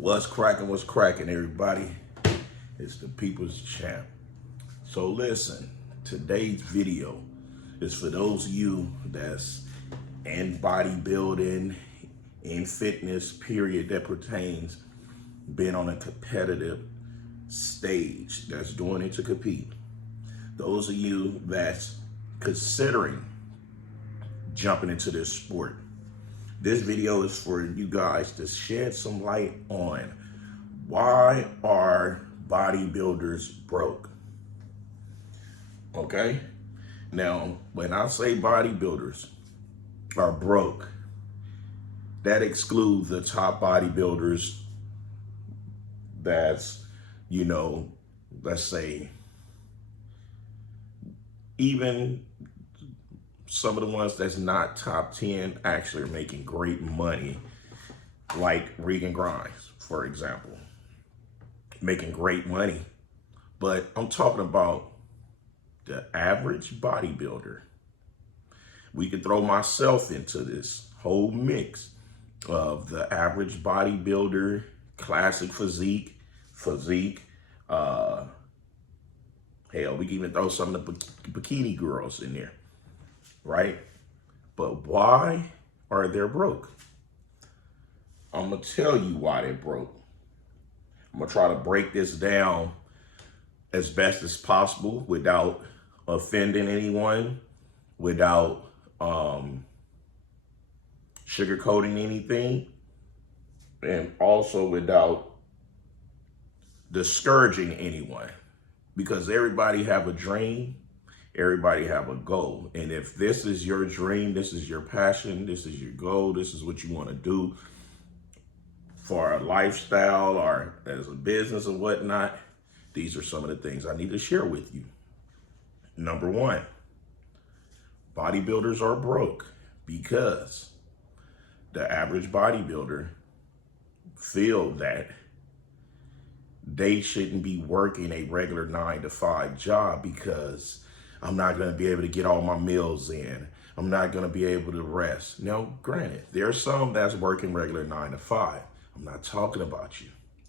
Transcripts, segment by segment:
What's cracking, everybody? It's the People's Champ. So listen, today's video is for those of you that's in bodybuilding, in fitness, period, that pertains being on a competitive stage, that's doing it to compete. Those of you that's considering jumping into this sport. This video is for you guys to shed some light on why are bodybuilders broke. Okay? Now, when I say bodybuilders are broke, that excludes the top bodybuilders that's, let's say, even some of the ones that's not top 10 actually are making great money, like Regan Grimes, for example, making great money. But I'm talking about the average bodybuilder. We could throw myself into this whole mix of the average bodybuilder, classic physique. Hell, we can even throw some of the bikini girls in there. Right? But why are they broke? I'm going to tell you why they're broke. I'm going to try to break this down as best as possible without offending anyone, without sugarcoating anything, and also without discouraging anyone. Because everybody have a dream. Everybody have a goal. And if this is your dream, this is your passion, this is your goal, this is what you want to do for a lifestyle or as a business or whatnot, these are some of the things I need to share with you. Number one, bodybuilders are broke because the average bodybuilder feel that they shouldn't be working a regular 9-to-5 job because I'm not going to be able to get all my meals in. I'm not going to be able to rest. Now, granted, there's some that's working regular 9-to-5. I'm not talking about you.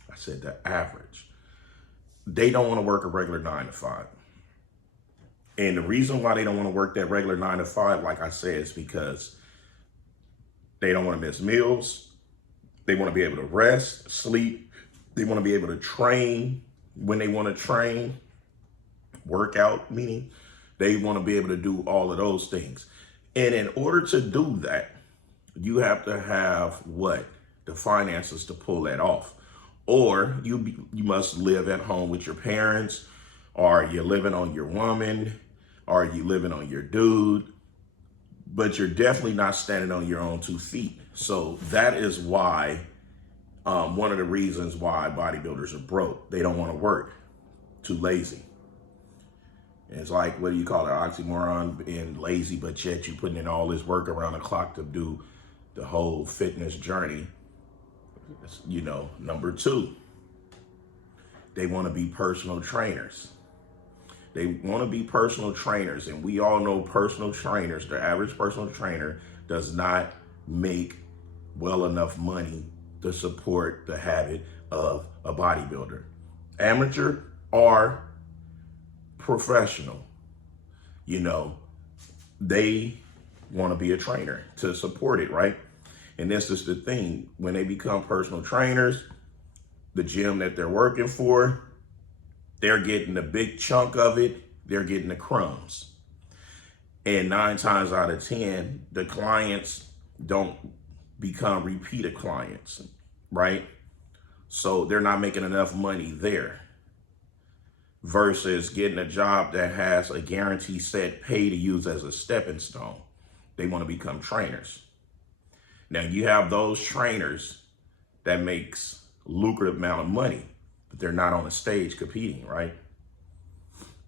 I said the average. They don't want to work a regular 9-to-5. And the reason why they don't want to work that regular 9-to-5, like I said, is because they don't want to miss meals. They want to be able to rest, sleep. They want to be able to train when they want to train, workout, meaning they want to be able to do all of those things. And in order to do that, you have to have what? The finances to pull that off. Or you must live at home with your parents, or you're living on your woman, or you living on your dude, but you're definitely not standing on your own 2 feet. So that is why, one of the reasons why bodybuilders are broke. They don't want to work, too lazy. And it's like, what do you call it? Oxymoron, being lazy, but yet you putting in all this work around the clock to do the whole fitness journey. Number two, they want to be personal trainers. They want to be personal trainers. And we all know personal trainers, the average personal trainer does not make well enough money to support the habit of a bodybuilder. Amateur or professional, they want to be a trainer to support it, right? And this is the thing. When they become personal trainers, the gym that they're working for, they're getting a big chunk of it. They're getting the crumbs. And 9 times out of 10, the clients don't become repeated clients, right? So they're not making enough money there versus getting a job that has a guaranteed set pay to use as a stepping stone. They want to become trainers. Now you have those trainers that makes lucrative amount of money, but they're not on the stage competing, right?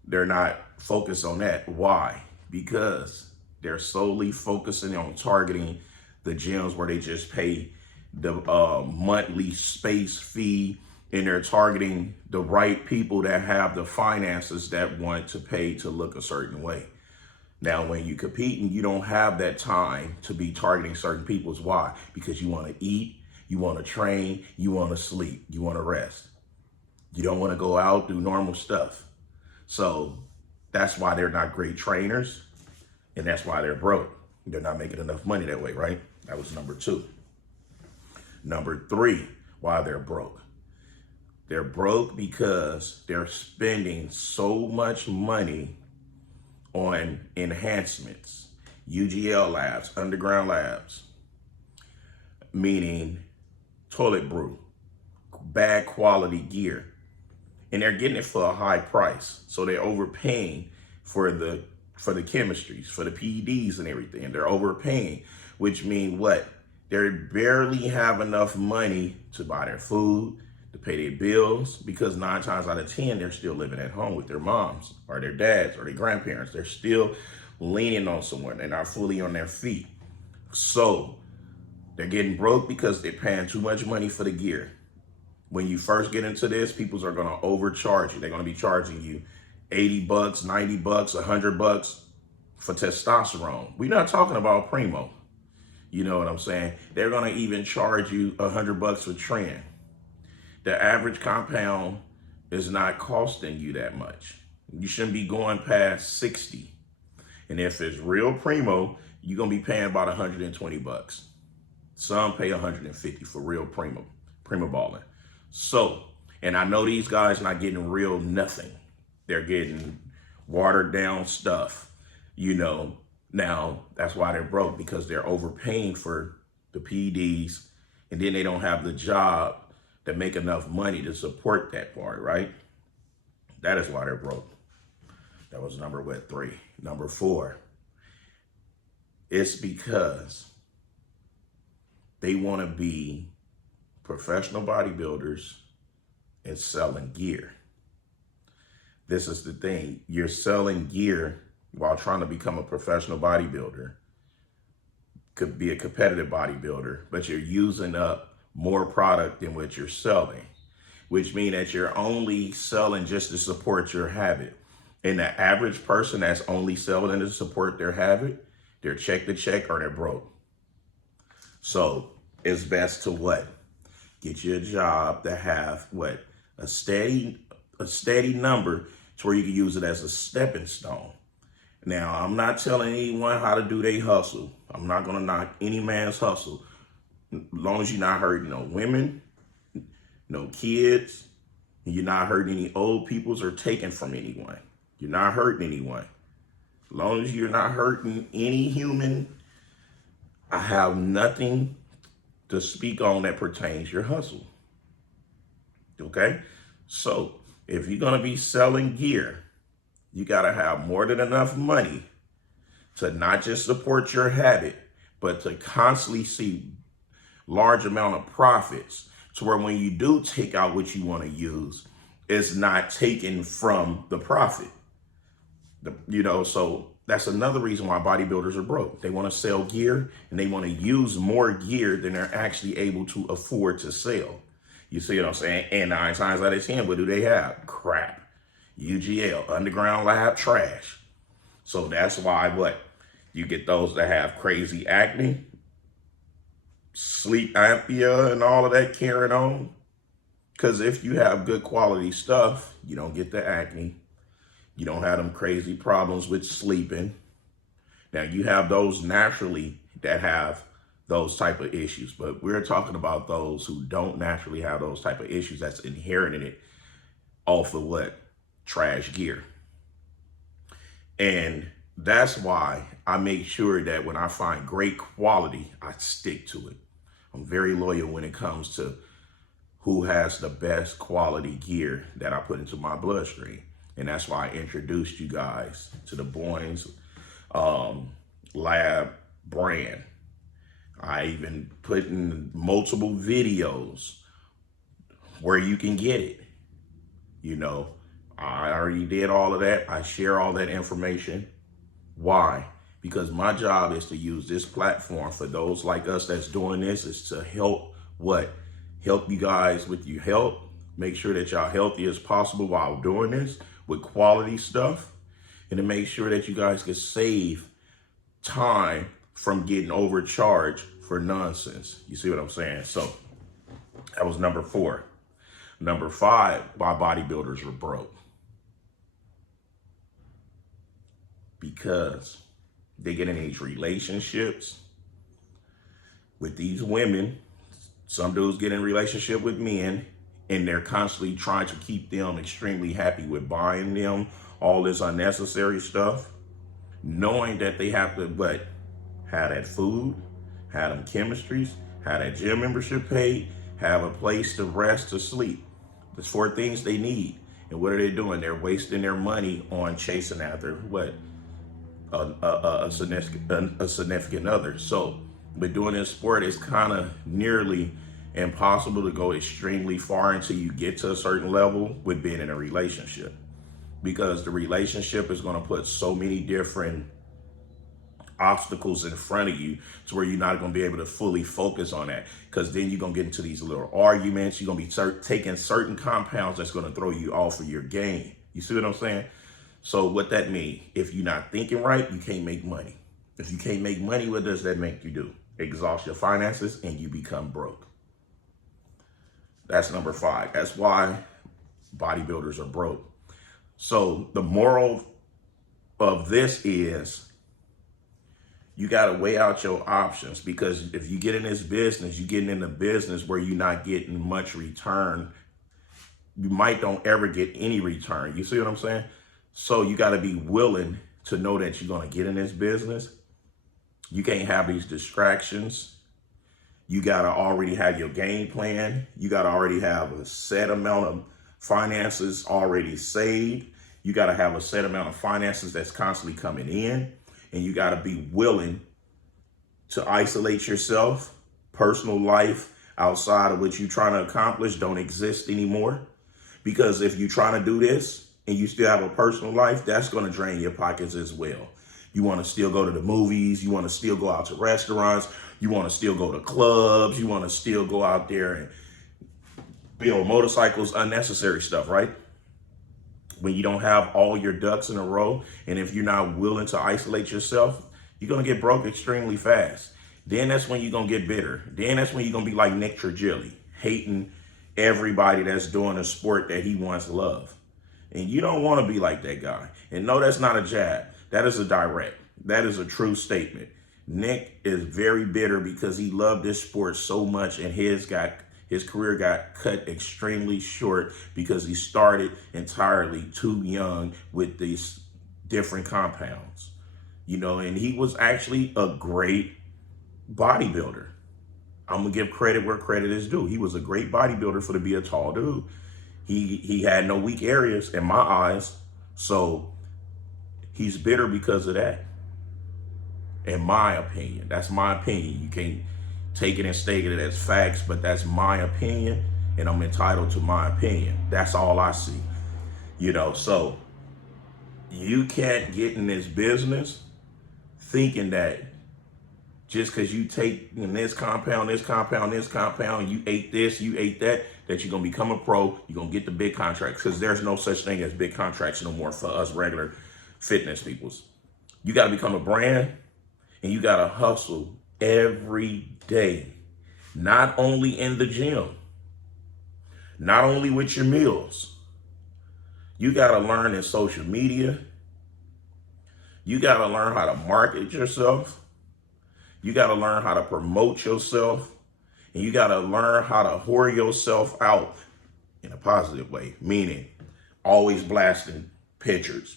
They're not focused on that. Why? Because they're solely focusing on targeting the gyms where they just pay the monthly space fee, and they're targeting the right people that have the finances that want to pay to look a certain way. Now, when you compete and you don't have that time to be targeting certain people's, why? Because you want to eat, You want to train, you want to sleep, you want to rest. You don't want to go out, do normal stuff. So that's why they're not great trainers, and that's why they're broke. They're not making enough money that way, right? That was number 2. Number 3, why they're broke. They're broke because they're spending so much money on enhancements, UGL labs, underground labs, meaning toilet brew, bad quality gear. And they're getting it for a high price. So they're overpaying for the chemistries, for the PEDs and everything. They're overpaying, which means what? They barely have enough money to buy their food, to pay their bills, because 9 times out of 10, they're still living at home with their moms or their dads or their grandparents. They're still leaning on someone. They're not fully on their feet. So they're getting broke because they're paying too much money for the gear. When you first get into this, people are going to overcharge you. They're going to be charging you $80, $90, $100 for testosterone. We're not talking about Primo. You know what I'm saying? They're going to even charge you $100 for Tren. The average compound is not costing you that much. You shouldn't be going past 60. And if it's real Primo, you're going to be paying about $120. Some pay $150 for real Primo balling. So, and I know these guys not getting real nothing. They're getting watered down stuff, you know. Now, that's why they're broke, because they're overpaying for the PEDs, and then they don't have the job to make enough money to support that part, right? That is why they're broke. That was number 3. Number 4, it's because they want to be professional bodybuilders and selling gear. This is the thing. You're selling gear while trying to become a professional bodybuilder. Could be a competitive bodybuilder, but you're using up more product than what you're selling, which means that you're only selling just to support your habit. And the average person that's only selling to support their habit, they're check to check or they're broke. So it's best to what? Get you a job that have what? A steady number to where you can use it as a stepping stone. Now, I'm not telling anyone how to do their hustle. I'm not going to knock any man's hustle. As long as you're not hurting no women, no kids, and you're not hurting any old peoples or taking from anyone. You're not hurting anyone. As long as you're not hurting any human, I have nothing to speak on that pertains your hustle. Okay? So if you're going to be selling gear, you got to have more than enough money to not just support your habit, but to constantly see large amount of profits, to where when you do take out what you want to use, it's not taken from the profit. So that's another reason why bodybuilders are broke. They want to sell gear and they want to use more gear than they're actually able to afford to sell. You see what I'm saying? And 9 times out of 10, what do they have? Crap. UGL, underground lab trash. So that's why what? You get those that have crazy acne, sleep apnea, and all of that carrying on. Because if you have good quality stuff, you don't get the acne. You don't have them crazy problems with sleeping. Now, you have those naturally that have those type of issues, but we're talking about those who don't naturally have those type of issues that's inheriting it off of what? Trash gear. And that's why I make sure that when I find great quality, I stick to it. I'm very loyal when it comes to who has the best quality gear that I put into my bloodstream. And that's why I introduced you guys to the Boynes Lab brand. I even put in multiple videos where you can get it. I already did all of that. I share all that information. Why? Because my job is to use this platform for those like us that's doing this, is to help what? Help you guys with your health. Make sure that y'all healthy as possible while doing this with quality stuff. And to make sure that you guys can save time from getting overcharged for nonsense. You see what I'm saying? So That was number 4. Number 5, why bodybuilders were broke. Because they get in these relationships with these women. Some dudes get in a relationship with men, and they're constantly trying to keep them extremely happy with buying them all this unnecessary stuff, knowing that they have to, have that food, have them chemistries, have that gym membership paid, have a place to rest, to sleep. There's 4 things they need. And what are they doing? They're wasting their money on chasing after what? A significant other. So, but doing this sport is kind of nearly impossible to go extremely far until you get to a certain level with being in a relationship, because the relationship is going to put so many different obstacles in front of you to where you're not going to be able to fully focus on that, because then you're going to get into these little arguments. You're going to be taking certain compounds that's going to throw you off of your game. You see what I'm saying? So what that means, if you're not thinking right, you can't make money. If you can't make money, what does that make you do? Exhaust your finances and you become broke. That's number 5. That's why bodybuilders are broke. So the moral of this is you got to weigh out your options, because if you get in this business, you're getting in a business where you're not getting much return. You might don't ever get any return. You see what I'm saying? So you got to be willing to know that you're going to get in this business. You can't have these distractions. You got to already have your game plan. You got to already have a set amount of finances already saved. You got to have a set amount of finances that's constantly coming in. And you got to be willing to isolate yourself. Personal life outside of what you're trying to accomplish don't exist anymore. Because if you're trying to do this and you still have a personal life, that's going to drain your pockets as well. You want to still go to the movies. You want to still go out to restaurants. You want to still go to clubs. You want to still go out there and build motorcycles, unnecessary stuff, right? When you don't have all your ducks in a row, and if you're not willing to isolate yourself, you're going to get broke extremely fast. Then that's when you're going to get bitter. Then that's when you're going to be like Nick Trigilli, hating everybody that's doing a sport that he once loved. And you don't want to be like that guy. And no, that's not a jab. That is a direct. That is a true statement. Nick is very bitter because he loved this sport so much, and his career got cut extremely short because he started entirely too young with these different compounds. You know, and he was actually a great bodybuilder. I'm gonna give credit where credit is due. He was a great bodybuilder for to be a tall dude. He had no weak areas in my eyes. So he's bitter because of that. In my opinion. That's my opinion. You can't take it and stake it as facts, but that's my opinion, and I'm entitled to my opinion. That's all I see. You know, so you can't get in this business thinking that just because you take in this compound, you ate this, you ate that you're going to become a pro, you're going to get the big contracts, because there's no such thing as big contracts no more for us regular fitness peoples. You got to become a brand, and you got to hustle every day, not only in the gym, not only with your meals. You got to learn in social media. You got to learn how to market yourself. You got to learn how to promote yourself. And you got to learn how to whore yourself out in a positive way, meaning always blasting pictures,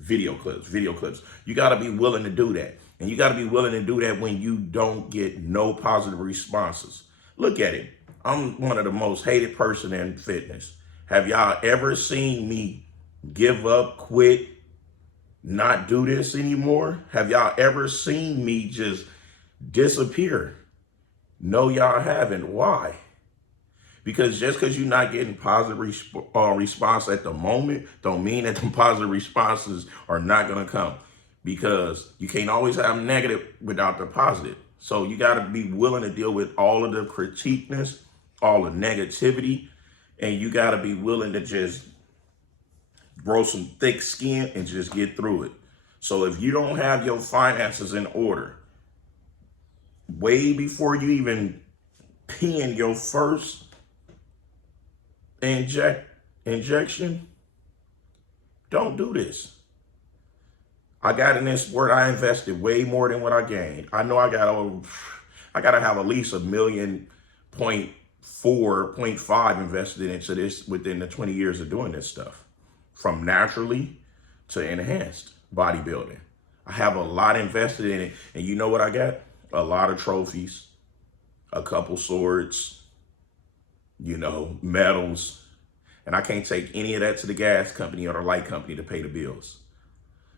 video clips. You got to be willing to do that. And you got to be willing to do that when you don't get no positive responses. Look at it. I'm one of the most hated person in fitness. Have y'all ever seen me give up, quit, not do this anymore? Have y'all ever seen me just disappear? No, y'all haven't. Why? Because just because you're not getting positive response at the moment don't mean that the positive responses are not going to come, because you can't always have negative without the positive. So you got to be willing to deal with all of the critiqueness, all the negativity, and you got to be willing to just grow some thick skin and just get through it. So if you don't have your finances in order, way before you even pen your first injection, don't do this. I got in this sport, I invested way more than what I gained. I know I gotta have at least $1.4.5 invested into this within the 20 years of doing this stuff. From naturally to enhanced bodybuilding. I have a lot invested in it. And you know what I got? A lot of trophies, a couple swords, medals. And I can't take any of that to the gas company or the light company to pay the bills.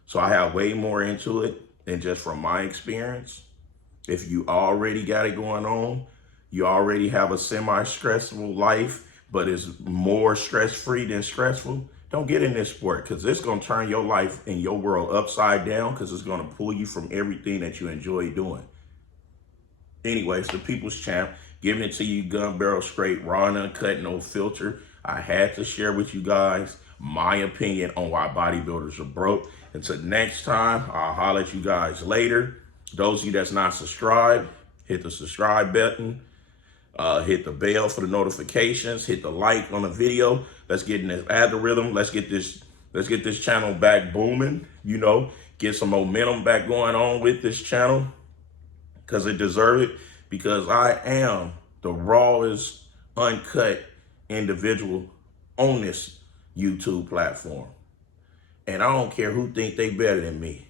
So I have way more into it than just from my experience. If you already got it going on, you already have a semi-stressful life, but it's more stress-free than stressful, don't get in this sport, because it's going to turn your life and your world upside down, because it's going to pull you from everything that you enjoy doing. Anyways, the People's Champ, giving it to you gun barrel straight, raw and uncut, no filter. I had to share with you guys my opinion on why bodybuilders are broke. Until next time, I'll holler at you guys later. Those of you that's not subscribed, hit the subscribe button. Hit the bell for the notifications. Hit the like on the video. Let's get in this algorithm. Let's get this channel back booming. Get some momentum back going on with this channel, because it deserves it. Because I am the rawest, uncut individual on this YouTube platform, and I don't care who think they better than me.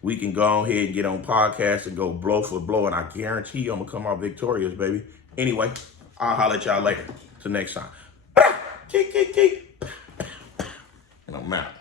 We can go ahead and get on podcasts and go blow for blow, and I guarantee you I'm gonna come out victorious, baby. Anyway, I'll holler at y'all later. Till next time. And I'm out.